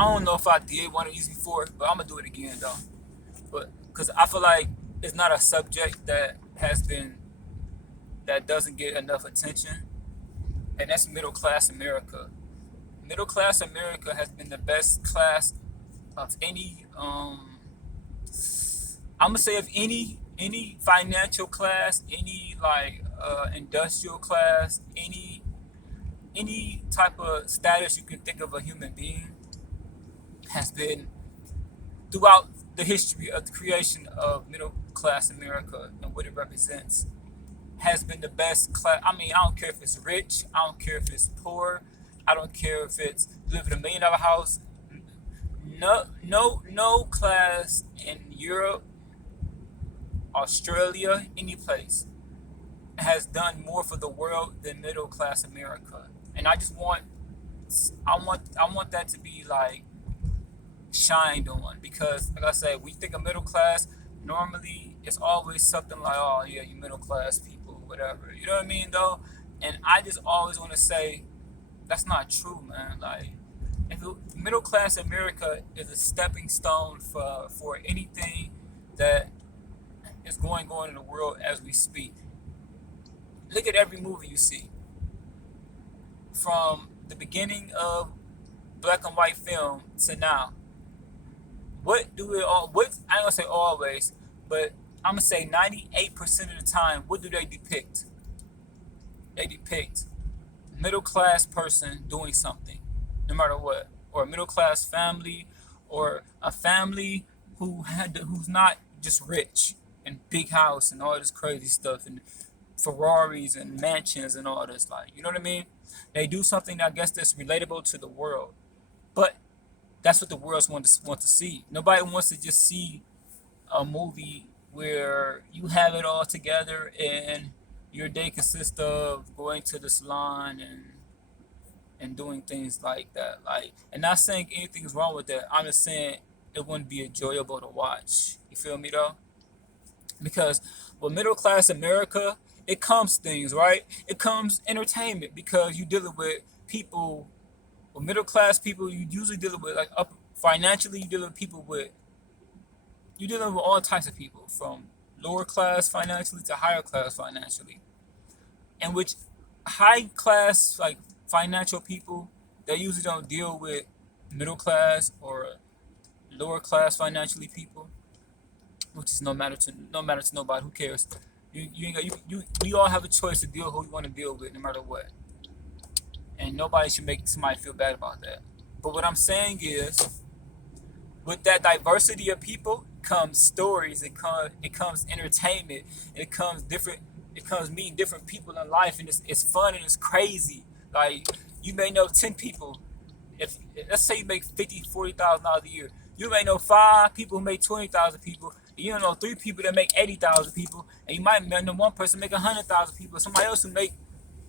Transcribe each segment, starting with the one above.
I don't know if I did one of these before, but I'm gonna do it again though. But because I feel like it's not a subject that doesn't get enough attention, and that's middle class America. Middle class America has been the best class of any. I'm gonna say of any financial class, any like industrial class, any type of status you can think of a human being has been throughout the history of the creation of middle class America and what it represents has been the best class. I mean, I don't care if it's rich, I don't care if it's poor, I don't care if it's live in $1 million house. No class in Europe, Australia, any place has done more for the world than middle class America. And I want that to be like shined on because, like I said, we think of middle class. Normally, it's always something like, "Oh yeah, you middle class people, whatever." You know what I mean, though. And I just always want to say that's not true, man. Like, middle class America is a stepping stone for anything that is going on in the world as we speak. Look at every movie you see, from the beginning of black and white film to now. What do it all? What I ain't gonna say always, but I'm gonna say 98% of the time, what do they depict? They depict middle class person doing something, no matter what, or a middle class family, or a family who's not just rich and big house and all this crazy stuff and Ferraris and mansions and all this, like, you know what I mean? They do something, I guess, that's relatable to the world, but that's what the world want to see. Nobody wants to just see a movie where you have it all together and your day consists of going to the salon and doing things like that. Like, and not saying anything's wrong with that. I'm just saying it wouldn't be enjoyable to watch. You feel me though? Because with middle class America, it comes things, right? It comes entertainment because you dealing with people, with middle class people. You usually dealing with like up financially. You dealing with people with you dealing with all types of people from lower class financially to higher class financially, in which high class like financial people, they usually don't deal with middle class or lower class financially people, which is no matter to nobody. Who cares? You ain't got, you we all have a choice to deal who you want to deal with, no matter what, and nobody should make somebody feel bad about that. But what I'm saying is, with that diversity of people comes stories. It comes entertainment. It comes meeting different people in life, and it's fun and it's crazy. Like, you may know 10 people. If let's say you make 50, $40,000 a year, you may know 5 people who make 20,000 people. And you don't know 3 people that make 80,000 people, and you might know one person make 100,000 people, somebody else who make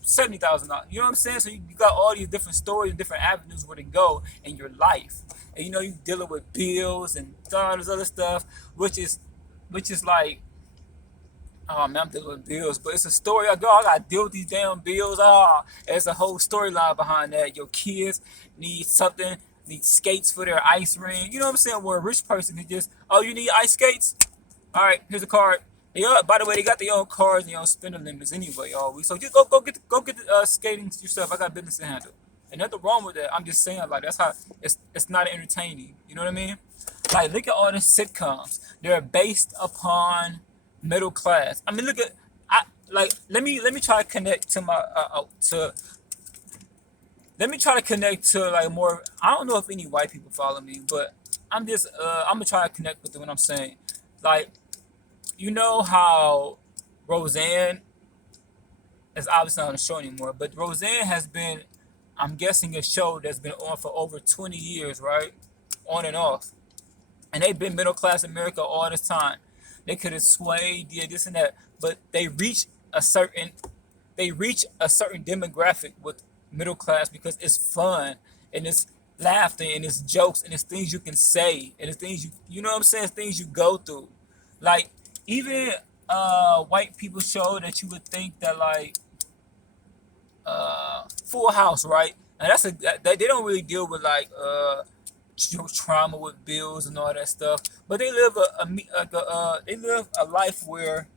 $70,000. You know what I'm saying? So you got all these different stories and different avenues where to go in your life, and you dealing with bills and all this other stuff, which is like, oh man, I'm dealing with bills, but it's a story. I gotta deal with these damn bills. There's a whole storyline behind that. Your kids need something, need skates for their ice ring. You know what I'm saying? Where a rich person can just, oh, you need ice skates? All right, here's a card. By the way, they got their own cars and their own spending limits anyway, always. So just go get the skating yourself. I got business to handle. And nothing wrong with that. I'm just saying, like, that's how it's not entertaining. You know what I mean? Like, look at all the sitcoms. They're based upon middle class. I mean, look at I like. Let me try to connect to my to. Let me try to connect to like more. I don't know if any white people follow me, but I'm gonna try to connect with them when I'm saying, like, you know how Roseanne is obviously not on the show anymore, but Roseanne has been, I'm guessing, a show that's been on for over 20 years, right? On and off. And they've been middle class America all this time. They could have swayed, yeah, this and that, but a certain they reach a certain demographic with middle class because it's fun and it's laughter and it's jokes and it's things you can say and it's things you know what I'm saying, it's things you go through. Like, even white people show that you would think that, like, Full House, right? And they don't really deal with like trauma with bills and all that stuff. But they live they live a life where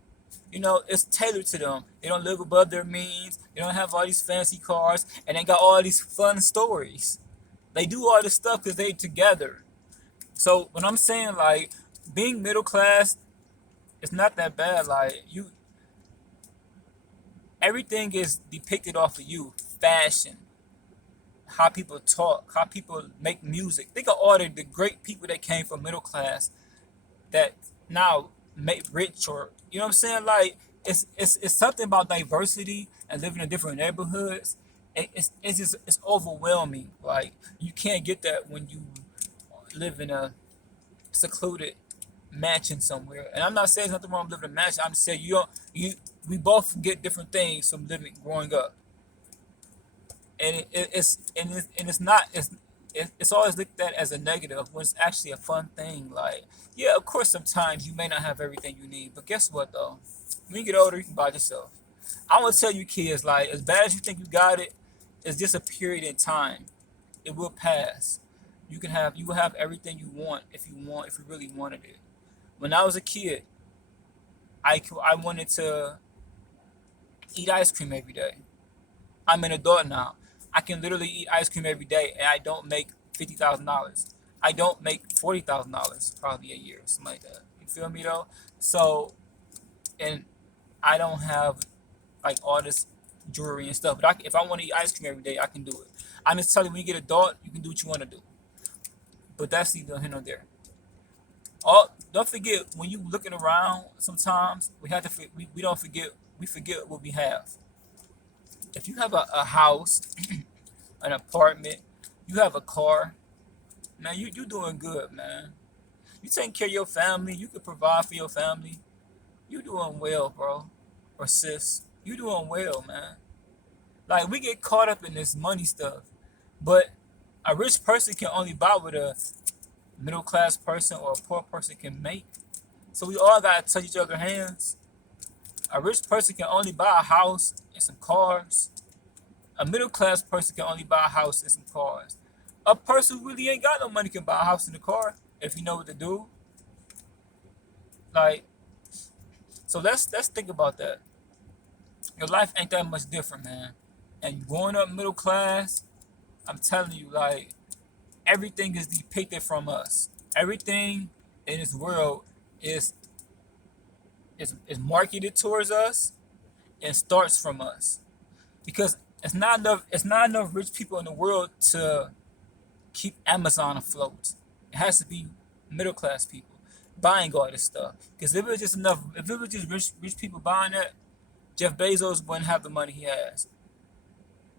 it's tailored to them. They don't live above their means. They don't have all these fancy cars, and they got all these fun stories. They do all this stuff because they together. So when I'm saying like being middle class, it's not that bad. Like everything is depicted off of you. Fashion, how people talk, how people make music. Think of all the great people that came from middle class that now make rich, or what I'm saying. Like it's something about diversity and living in different neighborhoods. It's overwhelming. Like you can't get that when you live in a secluded mansion somewhere. And I'm not saying there's nothing wrong with living in a mansion. I'm just saying you don't you we both get different things from living growing up. And it's not it's always looked at as a negative when it's actually a fun thing. Like, yeah, of course sometimes you may not have everything you need, but guess what though? When you get older, you can buy it yourself. I want to tell you kids, like, as bad as you think you got it, it's just a period in time. It will pass. You will have everything you want if you really wanted it. When I was a kid, I wanted to eat ice cream every day. I'm an adult now. I can literally eat ice cream every day, and I don't make $50,000. I don't make $40,000 probably a year, something like that. You feel me though? So, and I don't have like all this jewelry and stuff. But if I want to eat ice cream every day, I can do it. I'm just telling you, when you get adult, you can do what you want to do. But that's neither here nor there. Don't forget when you looking around. Sometimes we have to. We don't forget. We forget what we have. If you have a house, an apartment, you have a car, man, you doing good, man. You taking care of your family. You can provide for your family. You doing well, bro, or sis. You doing well, man. Like we get caught up in this money stuff, but a rich person can only buy what a middle class person or a poor person can make. So we all gotta touch each other's hands. A rich person can only buy a house and some cars. A middle class person can only buy a house and some cars. A person who really ain't got no money can buy a house and a car if you know what to do. Like, so let's think about that. Your life ain't that much different, man. And growing up middle class, I'm telling you, like, everything is depicted from us. Everything in this world is is marketed towards us and starts from us. Because it's not enough rich people in the world to keep Amazon afloat. It has to be middle class people buying all this stuff. Because if it was just rich people buying that, Jeff Bezos wouldn't have the money he has.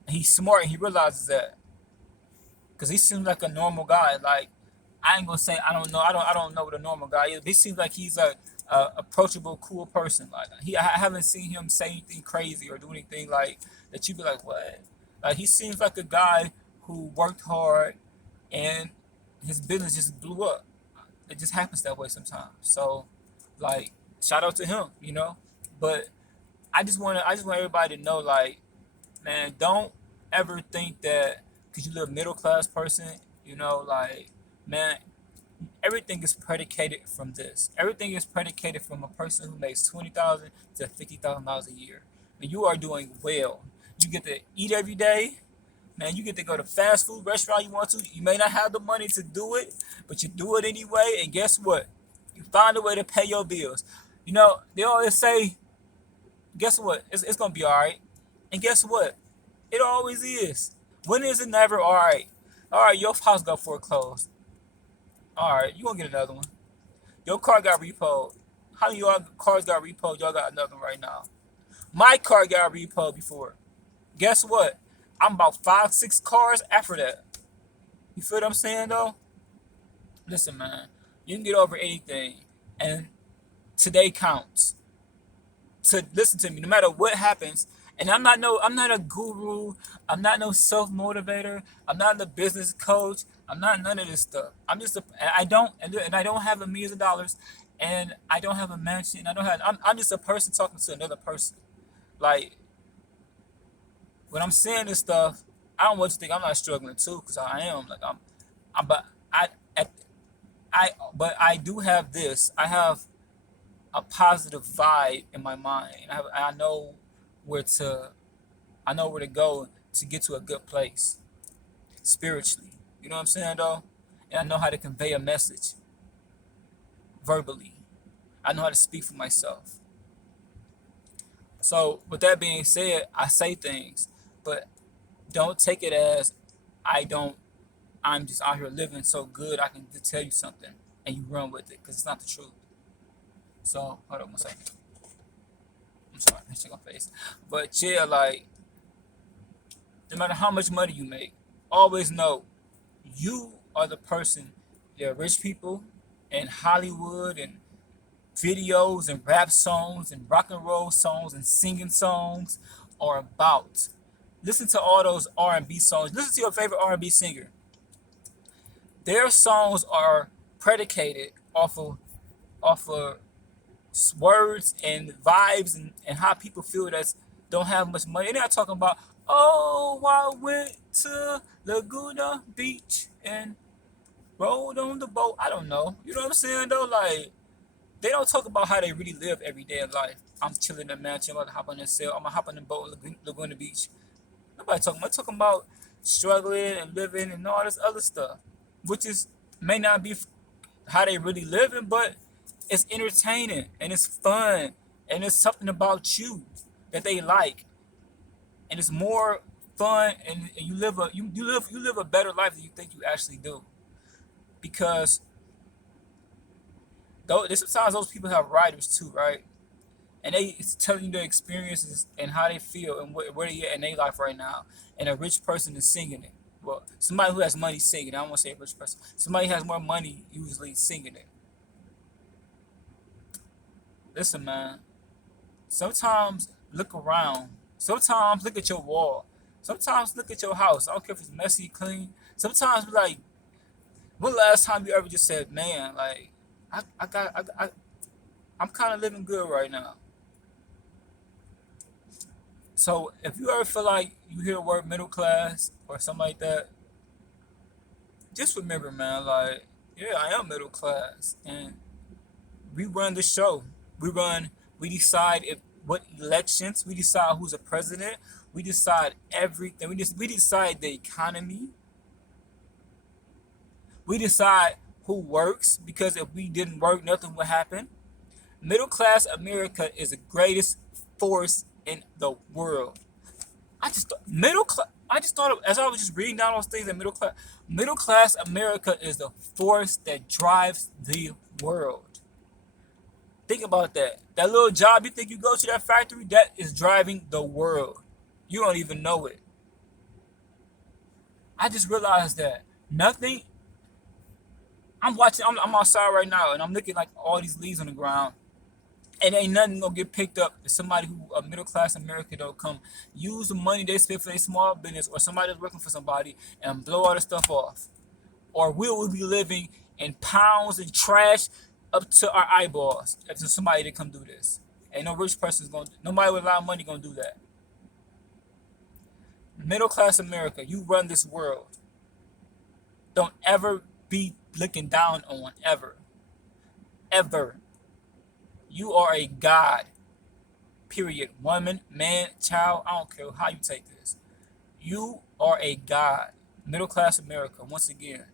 And he's smart and he realizes that. Because he seems like a normal guy. Like, I ain't gonna say I don't know. I don't know what a normal guy is. He seems like he's a approachable, cool person. Like I haven't seen him say anything crazy or do anything like that. You be like, what? Like he seems like a guy who worked hard and his business just blew up. It just happens that way sometimes. So, like, shout out to him. But I just want everybody to know, like, man, don't ever think that because you live middle class person, like, man, everything is predicated from this. Everything is predicated from a person who makes $20,000 to $50,000 a year. And you are doing well. You get to eat every day. Man, you get to go to fast food restaurant you want to. You may not have the money to do it, but you do it anyway. And guess what? You find a way to pay your bills. They always say, guess what? It's gonna be all right. And guess what? It always is. When is it never all right? All right, your house got foreclosed. All right, you gonna get another one. Your car got repoed. How many of y'all cars got repoed? Y'all got another one right now. My car got repoed before. Guess what? I'm about 5, 6 cars after that. You feel what I'm saying though? Listen, man, you can get over anything, and today counts. To listen to me, no matter what happens. And I'm not a guru. I'm not no self motivator. I'm not a business coach. I'm not none of this stuff. I'm just I don't have a millions of dollars, and I don't have a mansion. I'm just a person talking to another person. Like, when I'm saying this stuff, I don't want you to think I'm not struggling too, because I am. Like, but I but I do have this. I have a positive vibe in my mind. I know where to I know where to go to get to a good place spiritually. You know what I'm saying though? And I know how to convey a message verbally. I know how to speak for myself. So with that being said, I say things, but don't take it as I don't I'm just out here living so good I can just tell you something and you run with it because it's not the truth. So hold on one second. I'm sorry, I check my face. But yeah, like no matter how much money you make, always know you are the person that rich people in Hollywood and videos and rap songs and rock and roll songs and singing songs are about. Listen to all those R&B songs. Listen to your favorite R&B singer. Their songs are predicated off of words and vibes and how people feel that don't have much money. They're not talking about, oh, I went to Laguna Beach and rode on the boat. I don't know. You know what I'm saying though? Like they don't talk about how they really live every day in life. I'm chilling in the mansion. I'm about to hop on the sail. I'm gonna hop on the boat at Laguna Beach. Nobody talking. I'm talking about struggling and living and all this other stuff, which is may not be how they really living, but it's entertaining and it's fun and it's something about you that they like, and it's more fun and you live a better life than you think you actually do because though sometimes those people have writers too, right? And they it's telling you their experiences and how they feel and where they at in their life right now. And a rich person is singing it. Well, somebody who has money singing it. I don't want to say a rich person. Somebody who has more money usually singing it. Listen, man. Sometimes look around. Sometimes look at your wall. Sometimes look at your house. I don't care if it's messy, clean. Sometimes be like, when last time you ever just said, man, like, I'm kind of living good right now. So if you ever feel like you hear the word middle class or something like that, just remember, man, like, yeah, I am middle class, and we run the show. We run. We decide if what elections. We decide who's a president. We decide everything. We decide the economy. We decide who works because if we didn't work, nothing would happen. Middle class America is the greatest force in the world. I just thought as I was just reading down those things that middle class America is the force that drives the world. Think about that. That little job you think you go to that factory that is driving the world. You don't even know it. I just realized that nothing. I'm outside right now and I'm looking like all these leaves on the ground. And ain't nothing gonna get picked up if somebody who a middle class American don't come use the money they spend for their small business or somebody that's working for somebody and blow all the stuff off. Or we will be living in pounds and trash up to our eyeballs if there's somebody that come do this. Ain't no rich person's gonna nobody with a lot of money gonna do that. Middle class America, you run this world. Don't ever be looking down on ever. Ever. You are a god. Period. Woman, man, child, I don't care how you take this. You are a god. Middle class America, once again.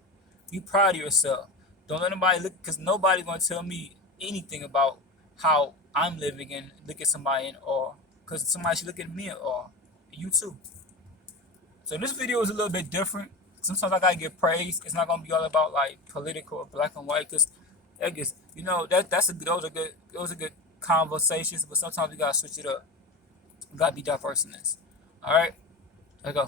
Be proud of yourself. Don't let nobody look, because nobody's going to tell me anything about how I'm living and look at somebody in awe. Because somebody should look at me in awe. And you too. So this video is a little bit different. Sometimes I gotta get praise. It's not gonna be all about like political or black and white, because that gets those are good conversations. But sometimes we gotta switch it up. We gotta be diverse in this. All right, there you go.